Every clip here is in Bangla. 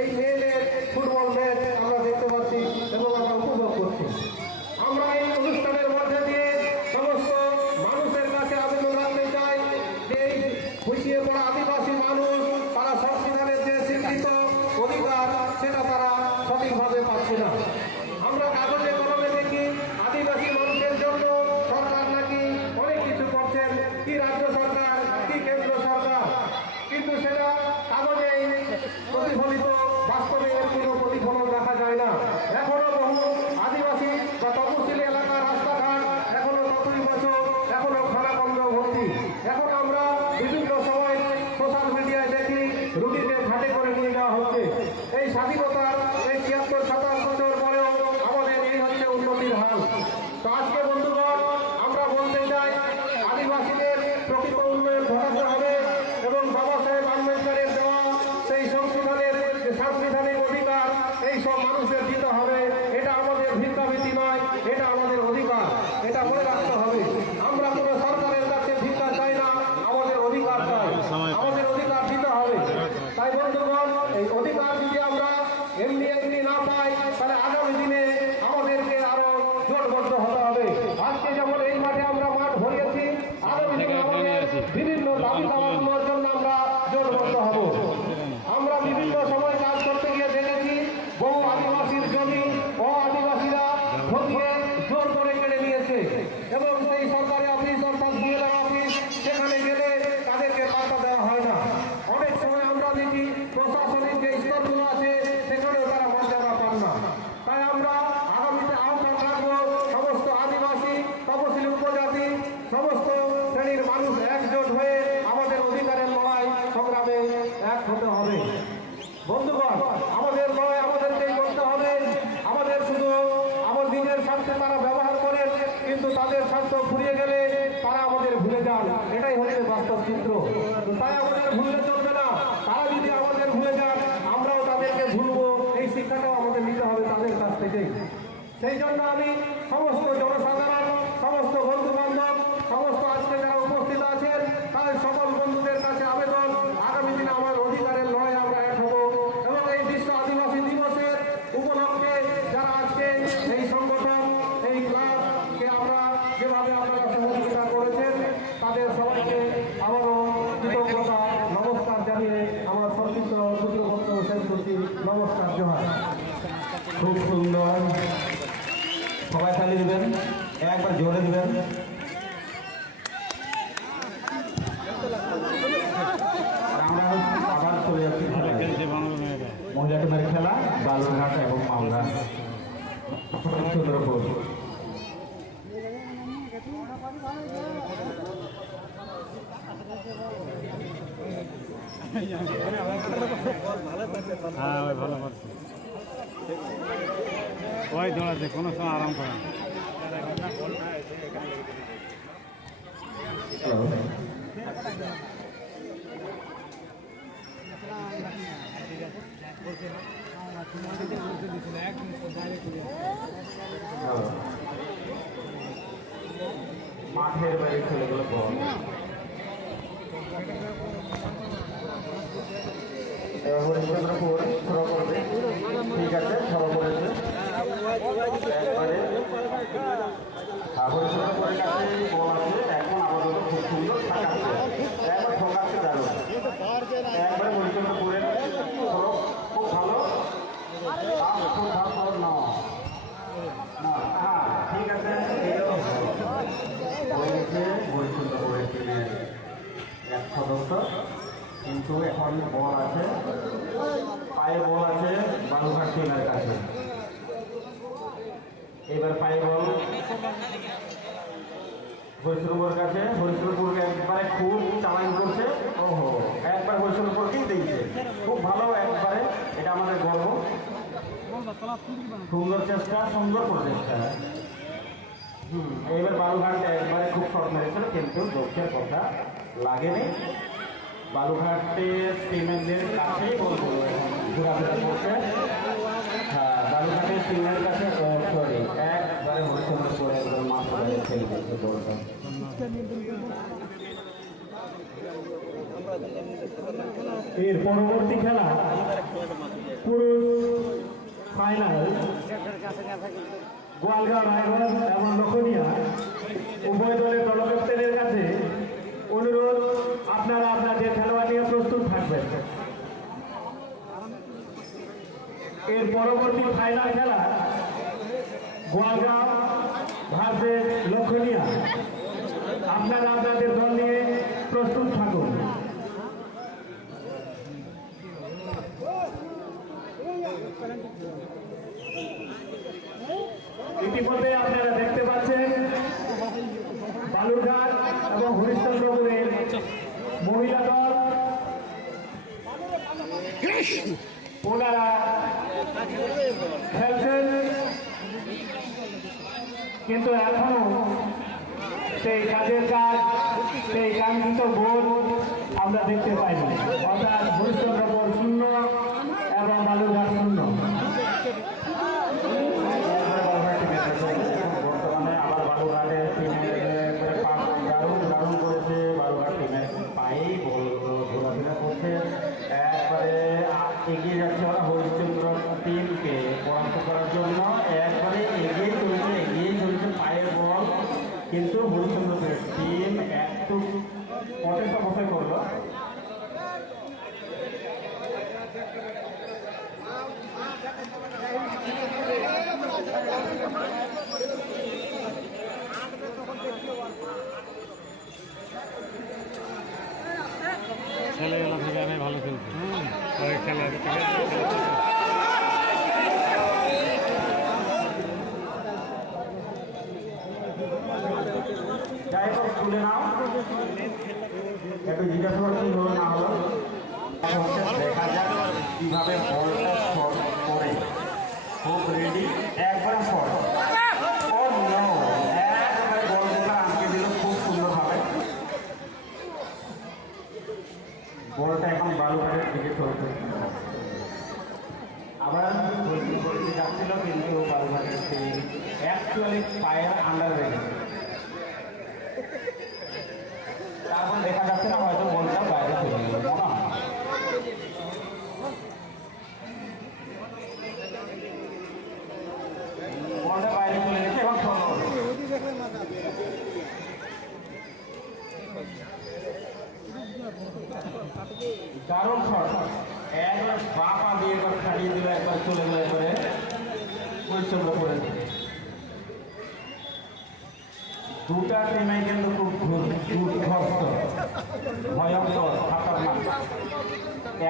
এই মেয়েদের ফুটবল ম্যাচ আমরা দেখতে পাচ্ছি এবং আমরা উপভোগ করছি। আমরা এই অনুষ্ঠানের মধ্যে দিয়ে সমস্ত মানুষের কাছে আবেদন রাখতে চাই যে এই পিছিয়ে পড়া আদিবাসী মানুষ তারা সংবিধানের যে স্বীকৃত অধিকার সেটা তারা সঠিকভাবে পাচ্ছে না। আমরা কাগজে কলমে দেখি আদিবাসী মানুষের জন্য সরকার নাকি অনেক কিছু করছেন, কি রাজ্য সরকার কি কেন্দ্র সরকার, কিন্তু সেটা কাগজে প্রতিফলিত, বাস্তবে এর কোনো প্রতিফলন দেখা যায় না। এখনো বহু আদিবাসী বা তপশিলি এলাকার রাস্তাঘাট এখনো ততই বছর এখনো খানাখন্দ ভর্তি। এখন আমরা বিভিন্ন সময় সোশ্যাল মিডিয়ায় দেখি রুগীকে ঘাটে করে নিয়ে যাওয়া হচ্ছে। এই স্বাধীনতার এই ৭৬-৭৭ বছর পরেও আমাদের এই হচ্ছে উন্নতির হাল। তো আজকে বন্ধুগণ আমরা বলতে চাই আদিবাসীদের প্রকৃত উন্নয়ন ঘটাতে হবে এবং বাবা সাহেব আম্বেদকরের দেওয়া সেই সংবিধানের যে সাংবিধানিক অধিকার এই সব মানুষের দিতে হবে। এটা আমাদের ভিক্ষাবৃত্তি নয়, এটা আমাদের অধিকার, এটা মনে রাখতে হবে। আমরা কোনো সরকারের কাছে ভিক্ষা চাই না, আমাদের অধিকার চাই, আমাদের অধিকার দিতে হবে। তাই বন্ধুগণ এই অধিকার যদি আমরা এমনি না পাই তাহলে আগামী দিনে আমাদেরকে আরো জোটবদ্ধ হতে হবে। আজকে যেমন এই মাঠে আমরা মাঠ ভরিয়েছি, আগামী দিনে আমাদের বিভিন্ন দাবি দাওয়াগুলোর জন্য আমরা জোটবদ্ধ হব। আমরা বিভিন্ন সময় কাজ করতে গিয়ে দেখেছি বহু আদিবাসীর জমি আদিবাসীরা খতিয়ে জোর করে কেড়ে নিয়েছে এবং সেই সরকারি অফিস অর্থাৎ বিএলআর অফিস সেখানে গেলে তাদেরকে পাত্তা দেওয়া হয় না। অনেক সময় আমরা দেখি প্রশাসনিক যে স্তরগুলো আছে সেখানেও তারা মর্যাদা পান না। তাই আমরা আগামীতে আহ্বান রাখবো সমস্ত আদিবাসী তপশিলি উপজাতি সমস্ত শ্রেণীর মানুষ একজোট হয়ে আমাদের অধিকারের লড়াই সংগ্রামে এক হতে হবে। বন্ধুগণ আমাদের লড়াই আমাদেরকেই করতে হবে। আমাদের শুধু আমার নিজের স্বার্থে তারা ব্যবহার করেন, কিন্তু তাদের স্বার্থ ফুরিয়ে গেলে তারা আমাদের ভুলে যান, এটাই হচ্ছে বাস্তব চিত্র। তাই আমাদের ভুললে চলবে না। তারা যদি আমাদের ভুলে যান আমরাও তাদেরকে ভুলবো, এই শিক্ষাটাও আমাদের নিতে হবে তাদের কাছ থেকেই। সেই জন্য আমি সমস্ত জনসাধারণ সমস্ত বন্ধু বান্ধব সমস্ত আজকে যারা উপস্থিত আছেন তাদের সকল বন্ধুদের কাছে আবেদন আগামী দিনে আমার অধিকারের লড়াই আমরা এক হব এবং এই বিশ্ব আদিবাসী দিবসের উপলক্ষে যারা আজকে এই সংগঠন এই ক্লাবকে আমরা যেভাবে আপনারা সহযোগিতা করেছেন তাদের সবাইকে আবারও কৃতজ্ঞতা নমস্কার জানিয়ে আমার সংক্ষিপ্ত সূত্র বক্তব্য শেষ করছি। নমস্কার, জোহার। খুব সুন্দর, সবাই তালি দিবেন, একবার জোরে দিবেন। আমরা আবার চলে যাচ্ছি মহিলা টিমের খেলা বালুরঘাট এবং মালদা চন্দ্রপুর। হ্যাঁ ওই ভালো করছে, ওই দৌড়াচ্ছে কোনো সময় আরাম করে না। মাঠের বাইরে চলে গেল বল। হরিশ্চন্দ্রপুর থ্রো করবে, ঠিক আছে, থ্রো করেছে একবারে। হরিশ্চন্দ্রপুরের কাছে বল আছে, এখন আপাতত খুব সুন্দর ঠাকাচ্ছে, একবার ঠকাচ্ছে দারুণ, একবারে হরিশ্চন্দ্রপুরের থ্রো খুব ভালো। ঠিক আছে, হরিশ্চন্দ্রপুরের টিমের এক সদস্য, কিন্তু এখন বল আছে, পায়ে বল আছে বালুঘাট টিমের কাছে। এবার পায়ে বল হরিশ্চন্দ্রপুরের কাছে, হরিশ্চন্দ্রপুরকে একবারে খুব চালান করছে। ওহো, একবার হরিশ্চন্দ্রপুরকেই দিয়েছে, খুব ভালো একবারে, এটা আমাদের গর্ব। সুন্দর চেষ্টা, সুন্দর প্রচেষ্টা। এইবার বালুঘাট একবারে খুব শর্ট মেরেছিল, কিন্তু দক্ষের কথা লাগেনি। বালুঘাটের টিমের কাছেই বল ঘোরাফেরা করছে। হ্যাঁ, বালুঘাটের টিমের কাছে সরি, একবারে হরিশ্চন্দ্রপুর একদম মাঝখানে খেলে দিয়েছে বলটা। এর পরবর্তী খেলা গোয়ালগাঁও রায়গঞ্জ এবং লক্ষণীয়া উভয় দলের দল ক্যাপ্টেনের কাছে অনুরোধ, আপনারা আপনাদের খেলোয়াড় নিয়ে প্রস্তুত থাকবেন। এর পরবর্তী ফাইনাল খেলা গোয়ালগাঁও ভার্সেস লক্ষণীয়া, আপনারা আপনাদের দল নিয়ে প্রস্তুত থাকুন। ইতিমধ্যে আপনারা দেখতে পাচ্ছেন বালুরঘাট এবং হরিশ্চন্দ্রপুরের মহিলা দল ওনারা খেলছেন, কিন্তু এখনো সেই কাজের কাজ, সেই কাঙ্ক্ষিত গোল আমরা দেখতে পাইনি। অর্থাৎ হরিশ্চন্দ্রপুর 0 এবং বালুরঘাট 0। বর্তমানে আবার বালুঘাটের দারুণ করেছে। বালুঘাট টিমের পায়েই বল ঘোরাফেরা করছে, একবারে এগিয়ে যাচ্ছে ওরা হরিশ্চন্দ্র টিমকে পরাস্ত করার জন্য। একবারে এগিয়ে চলেছে পায়ের বল, কিন্তু হরিশ্চন্দ্র টিম একটু কঠোর অবস্থায় করলো। ছেলেগুলো থেকে আমি ভালো খেলছি। ওই খেলা যাই হোক, তুলে নাও, একটু জিজ্ঞাসা করছি হলো না হলো। দেখা যাক কিভাবে বলটা শট করে, খুব রেডি, একবার শট, ও নো, একবারে বলটা আটকে দিল খুব সুন্দরভাবে। বলটা এখন বালুঘাটের দিকে চলছে, আবার যাচ্ছিল, কিন্তু বালুঘাটের টিম অ্যাকচুয়ালি পায়ের আন্ডার রেখেছে। তারপর দেখা যাচ্ছে না, হয়তো বলটা বাইরে চলে গেল মনে হয়। বলটা বাইরে চলে গেছে, এবং দারুণ শট, একবার বাপা দিয়ে একবার ছাড়িয়ে দিল, একবার চলে গেল, একবারে পরিশ্রম করে। দুটা টিমে কিন্তু খুব দুর্ধর্ষ, ভয়ঙ্কর, খাতারনাক।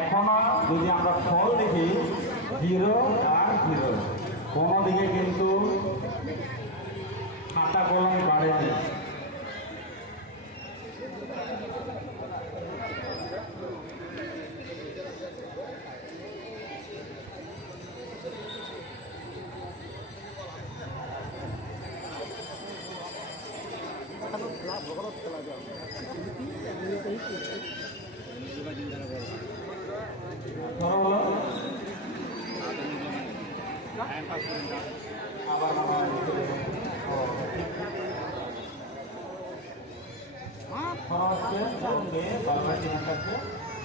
এখনো যদি আমরা ফল দেখি 0 আর 0, কোনো দিকে কিন্তু খাতা কলম বাড়েনি। আবার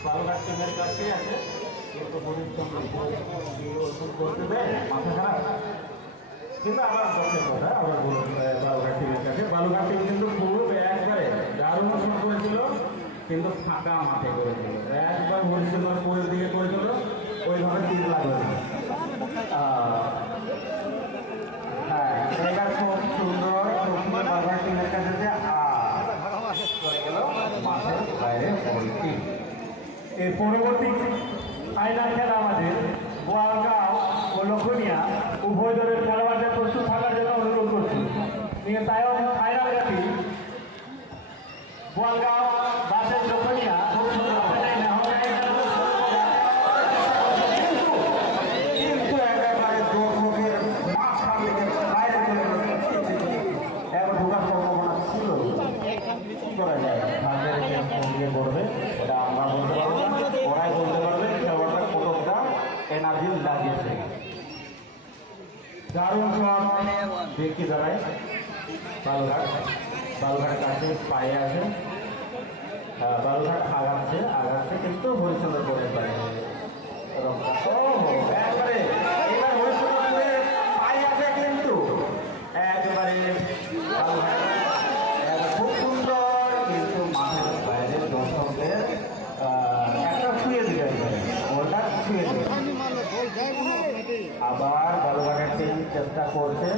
বালুঘাট টিমের কাছে আছে, কিন্তু করতে দেয় মাথা খারাপ, কিন্তু আবার দশের কথা আবার বালুঘাট টিমের কাছে। বালুঘাট টিম কিন্তু খুব একবারে দারুণ শুরু করেছিল, কিন্তু ফাঁকা মাঠে করেছিল, একবার হরিশ্চন্দ্রপুরের দিকে করেছিল, ওইভাবে তীর লাগবে না। হ্যাঁ, এবার খুব সুন্দর বালুঘাট টিমের কাছে যে চলে গেল মাঠের বাইরে। এর পরবর্তী ফাইনাল খেলা আমাদের গোয়ালগাঁও ও লক্ষণীয়া উভয় দলের খেলোয়াড়দের প্রস্তুত থাকার জন্য অনুরোধ করছি। নিয়ে তাই ফাইনাল খেলাটি গোয়ালগাঁও ভার্সেস লক্ষণীয়া কিন্তু একেবারে দর্শকের মাঝখান থেকে বাইরে চলে গেল, এখন ঢোকার সম্ভাবনা ছিল। কি করা যায়, ভাগ্যের করবে এটা আমরা বলতে পারবো না, ওরাই বলতে পারবে খেলোয়াড়রা কতটা এনার্জি লাগিয়েছে। দারুণ শট ব্যক্তি দ্বারাই বালুঘাটের কাছে পায়ে আছে, বালুঘাট আগাচ্ছে, কিন্তু হরিশ্চন্দ্র করে পারে একবারে এবার হরিশ্চন্দ্রের পায়ে আছে, কিন্তু আবার বালুঘাটের টিম চেষ্টা করছে,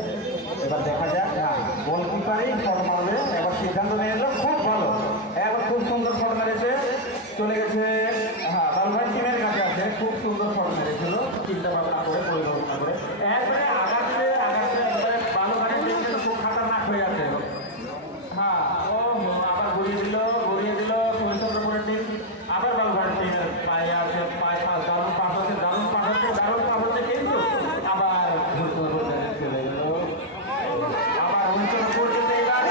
এবার দেখা যাক। না, গোলকিপারই শট মারবে, এবার সিদ্ধান্ত নিয়ে নিল, খুব ভালো, এবার খুব সুন্দর শট মেরেছে, চলে গেছে। হ্যাঁ, বালুঘাট টিমের কাছে আছে, খুব সুন্দর শট মেরেছিল, চিন্তা ভাবনা করে পরিকল্পনা করে একবারে আগাচ্ছে এবারে বালুঘাটের টিম কিন্তু খুব খাতারনাক হয়ে যাচ্ছে। হ্যাঁ, ও আবার ঘুরিয়ে দিল হরিচন্দ্রপুরের টিম, আবার বালুঘাট টিমের পায়ে আছে, পায়ে দারুণ পাস হচ্ছে, কিন্তু আবার হরিচন্দ্রপুর চলে গেল, আবার হরিচন্দ্রপুর যেতে এবার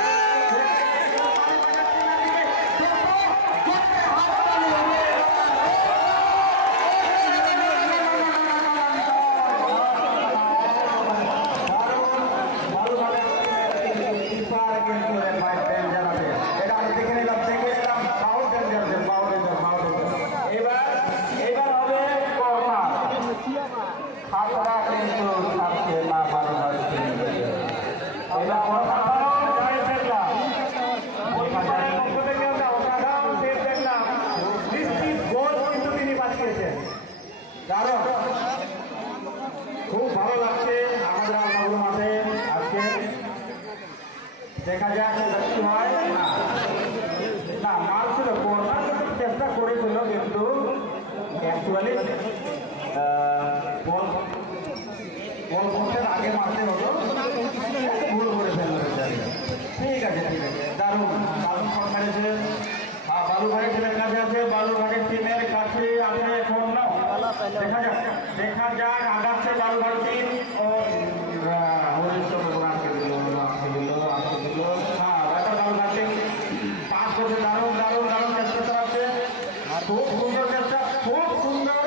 খুব ভালো লাগছে আমাদের আলমাগুলো মাঠে আজকে। দেখা যাক কি হয়। না মারছিল, কর্নার চেষ্টা করেছিল, কিন্তু অ্যাকচুয়ালি বল করতে আগে মারতে হতো, ভুল করে ফেললো। ঠিক আছে, দারুণ শট মেরেছে। বালুঘাটের টিমের কাছে আছে, বালুঘাটের টিমের কাছে আছে এখন। দেখা যাক আগাচ্ছে বালুঘাট টিম। ও হরিচন্দ্রপুর আটকে দিল। হ্যাঁ, বালুঘাট টিম পাস করছে, দারুণ চেষ্টা চালাচ্ছে, খুব সুন্দর চেষ্টা, খুব সুন্দর,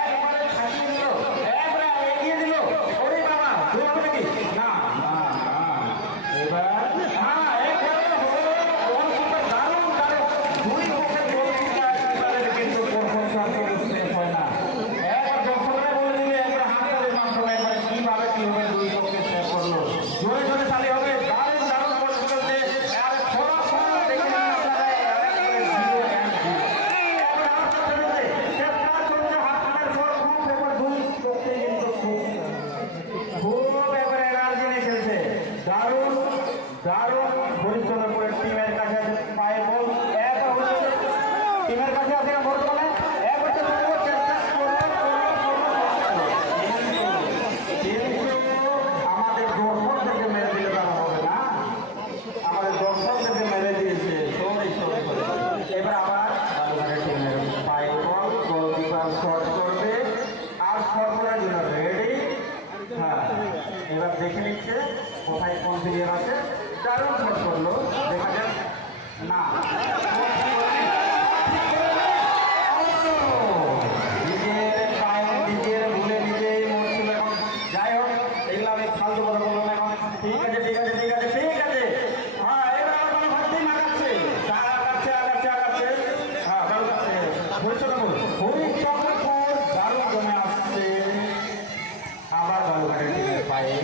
একবারে ছাড়িয়ে দিল, একবারে এগিয়ে দিল। ওরে বাবা, দূর হবে নাকি? না, এবার হ্যাঁ, একবারে গোলকিপার দারুণ, দুই পক্ষের গোলকিপার কিন্তু শেষ হয় না। একবার দর্শকরা বলে দিলে একবার হাত তাদের মাধ্যমে একবারে কিভাবে দুই পক্ষে শেষ করলো, জোরে চালি হবে। দারুণ বল করতে, আর সরাসরি দেখে নিন আপনারা, চেষ্টা চলছে হাত তাদের পর, খুব দুই পক্ষে কিন্তু খুব এবারে এনার্জি নিয়ে খেলছে। দারুণ হরিচন্দ্রপুরের টিমের কাছে আছে পায়ে বল, একবার হরিচন্দ্র টিমের কাছে আছে বর্তমানে, একবার চেষ্টা আমাদের দর্শকদেরকে মেরে দিলে তারা হবে না, আমাদের দর্শকদেরকে মেরে দিয়েছে। এবার আবার বালুঘাটের টিমের পায়ে বল, গোলকিপার শট করবে, আর শট করার জন্য রেডি। হ্যাঁ, এবার দেখে নিচ্ছে কোথায় কোন প্লেয়ার আছে, দারুণ শট করলো, দেখা যাক। না, নিজের ভুলে নিজেই মরছিল এখন। যাই হোক, এগুলো আমি ফালতু কথা বলবো না এখন। ঠিক আছে। হ্যাঁ, এবার আবার বালুঘাট টিম আগাচ্ছে। হ্যাঁ, হরিচন্দ্রপুর দারুণ জমে আসছে। আবার বালুঘাটের টিমের পায়ে,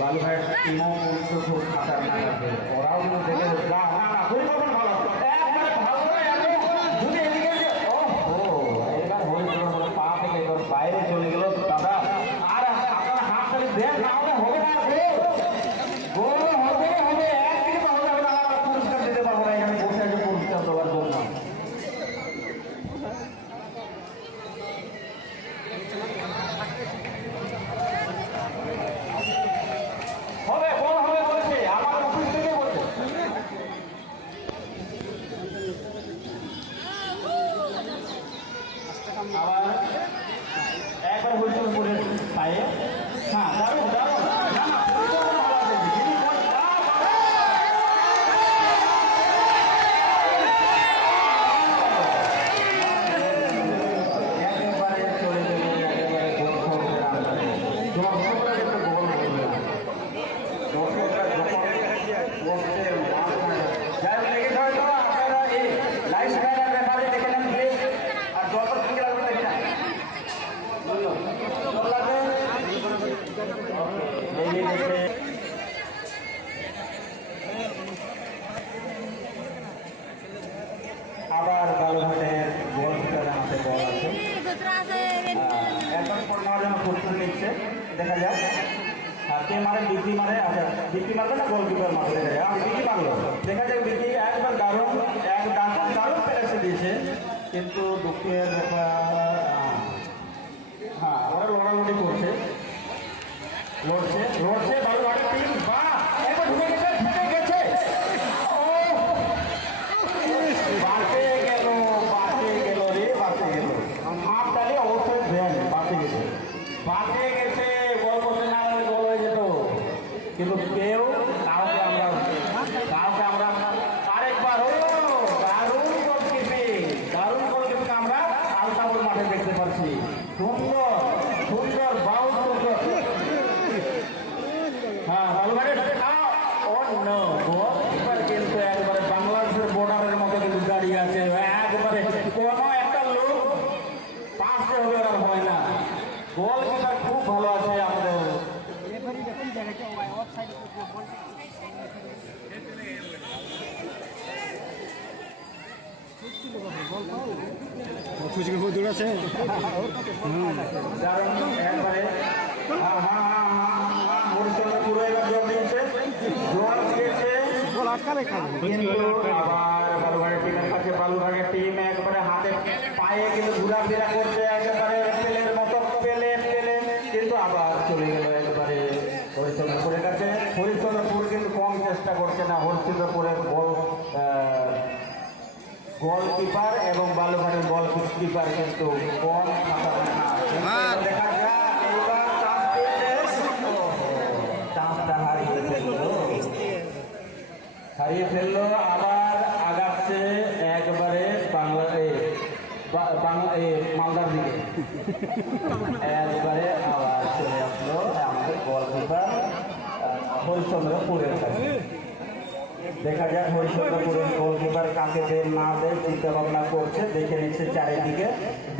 বালুঘাট টিমও কিন্তু খুব খাতারনাক আছে, ওরাও কিন্তু দেখে না পরিকল্পনা ভালো, যদি এদিকে এবার হরিচন্দ্রপুর পা থেকে এবার বাইরে চলে গেল দাদা। আর আপনারা হাত তালি দেন, না হলে হবে না, গোল হবে, একদিকে তো হবে না, আমরা পুরস্কার দিতে পারবো না, এখানে বসে আছে পুরস্কার দেওয়ার জন্য। গোল হবে বলছে, আমার অফিস থেকে বলছে। আবার একবার হরিচন্দ্রপুরের পায়ে। হ্যাঁ, দারুণ একেবারে চলে গেল, একেবারে দর্শকদের আন্দাজে, দর্শকরা কিন্তু গোল করবে না, দর্শকরা যখন বসতে যাই লেগেছে হয়তো আপনারা এই লাইভ স্ক্যানার ব্যাপারে দেখে নেন প্লিজ। আর দর্শক থেকে লাগবে দেখে না, আবার বালুঘাটের গোল হাতে বল আছে, এখন পর প্রস্তুতি নিচ্ছে। দেখা যাক কে মারে, বিকি মারে। আচ্ছা বিকি মারবে না গোলকিপার মারবে, দেখা যাক। বিকি মারলো, দেখা যাক। বিকি একবার দারুণ দারুণ প্যারেসে দিয়েছে, কিন্তু দুঃখের ব্যাপার হ্যাঁ ওরা লড়ালড়ি করছে, লড়ছে বালুঘাটের টিম। বা একবার ঢুকে গেছে ও বাঁচে গেল রে, বাঁচে গেল। হাত তালে অবশ্যই ভ্যান বাঁচে গেছে, গোল করতে না হলে গোল হয়ে যেত, কিন্তু কেউ কাউকে আমরা আরেকবার দারুণ গোলকিপিং আমরা আলতাপুর মাঠে দেখতে পাচ্ছি। সুন্দর বাউন্স সুন্দর। হ্যাঁ বালুঘাটের গোলকিপার কিন্তু একবারে বাংলাদেশের বর্ডারের মতো কিন্তু দাঁড়িয়ে আছে, একবারে কোনো একটা লোক পাশে হবে আর হয় না। গোলকিপার খুব ভালো আছে আমাদের। দৌড়াচ্ছে দারুণ একবারে পুরো এবার জল দিয়েছে, কিন্তু আবার বালুঘাটের টিমের কাছে বালুঘাটের টিম একবারে হাতে পায়ে কিন্তু ঘোরাফেরা করছে একেবারে পেলের মতো, পেলে কিন্তু আবার চলে গেল একবারে হরিশ্চন্দ্রপুরের কাছে। হরিশ্চন্দ্রপুর কিন্তু কম চেষ্টা করছে না, হরিশ্চন্দ্রপুরের গোলকিপার এবং বালুঘাটের গোলকিপার কিন্তু কম দেখা যায়। এইবার চান্সটা হারিয়ে ফেললো, আবার আগাচ্ছে একবারে মালদার দিকে। একবারে আবার চলে আসলো আমাদের গোলকিপার হরিশ্চন্দ্রপুরের কাছে। দেখা যাক হরিশ্চন্দ্রপুরের গোলকিপার কাকে দেন না দেন চিন্তা ভাবনা করছে, দেখে নিচ্ছে চারিদিকে।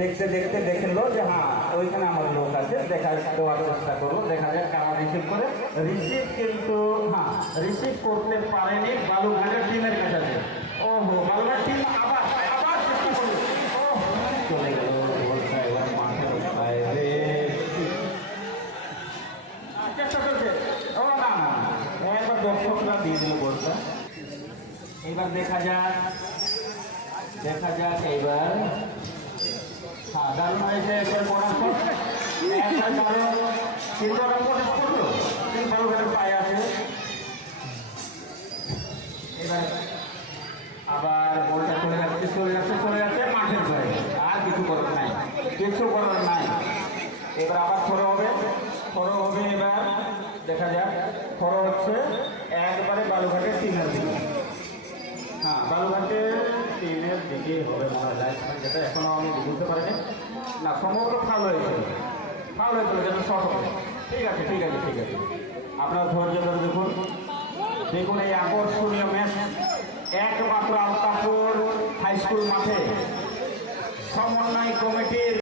দেখতে দেখলো যে হ্যাঁ ওইখানে আমার লোক আছে, দেওয়ার চেষ্টা করবো। দেখা যাক কারা রিসিভ করে। কিন্তু হ্যাঁ রিসিভ করতে পারেনি বালুঘাটের টিমের কাছে। বালুঘাট টিম আবার চেষ্টা করলো, চলে গেল গোলটা এবার মাঠের বাইরে। চেষ্টা করছে, না একবার দর্শকরা দিয়ে দিল গোলটা। এবার দেখা যাক এইবার হ্যাঁ দারুণ হয়েছে একবার পরাস্পর একবার দারুণ, কিন্তু ওরা প্রবেশ করলো, কিন্তু বালুঘাটের পায়ে আছে। এবার আবার গোলটা চলে যাচ্ছে মাঠের বাইরে, আর কিছু করার নাই। এবার আবার থ্রো হবে এবার দেখা যাক। থ্রো হচ্ছে একবারে বালুঘাটের টিমের দিকে। হ্যাঁ বালুঘাটের টিমের দিকে হবে মনে হয়, যেটা এখনো আমি বুঝতে পারিনি। না সমগ্র ফাউল হয়েছিল যেটা শর্ট হবে। ঠিক আছে আপনার ধৈর্য ধরে দেখুন এই আকর্ষণীয় ম্যাচ একমাত্র আলতাপুর হাই স্কুল মাঠে সমন্বয় কমিটির